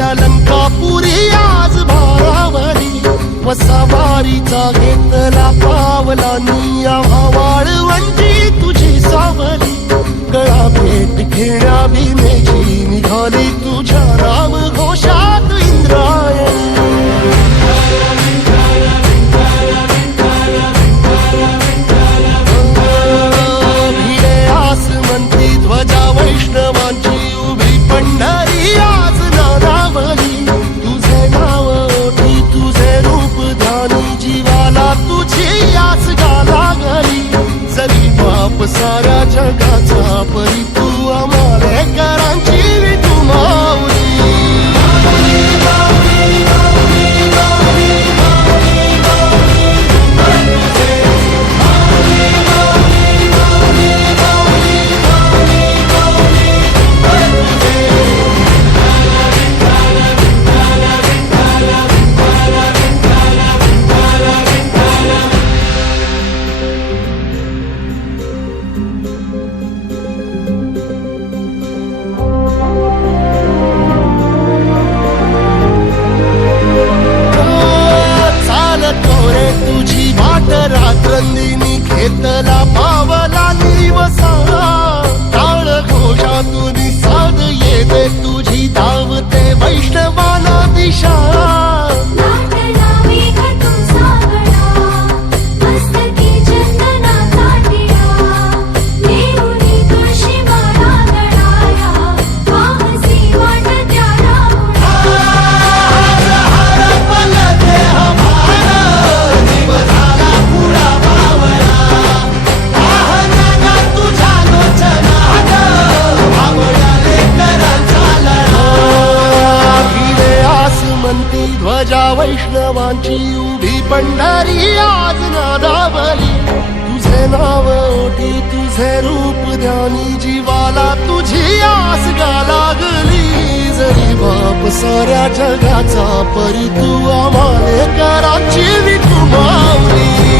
अलंकापुरी आज भारावरी वसावारीचा घेतला पावला निया वाळवंटी तुझी सावली गळा भेट घेण्या भीमेची निघाली तुझ्या राम घोषात इंद्रायणी भिडे आसमंती ध्वजा वैष्णवांची उभी पंढरी आज नादावली तुझे नाव ओठी तुझे रूप ध्यानी जीवाला तुझी याच गाला गली जरी बाप साऱ्या जगाचा परी तू आमालेकरांची विठू माऊली तुझी वाट रात्रंदिनी घेतला पावला निवसा टाळ घोषातून साध येते तुझी धावते वैष्णवाना दिशा ध्वजा वैष्णवांची उभी पंढरी आज नादावली तुझे नाव ओठी तुझे रूप ध्यानी जीवाला तुझी आस गा लागली जरी बाप साऱ्या जगाचा परी तू आमालेकरांची विठू माऊली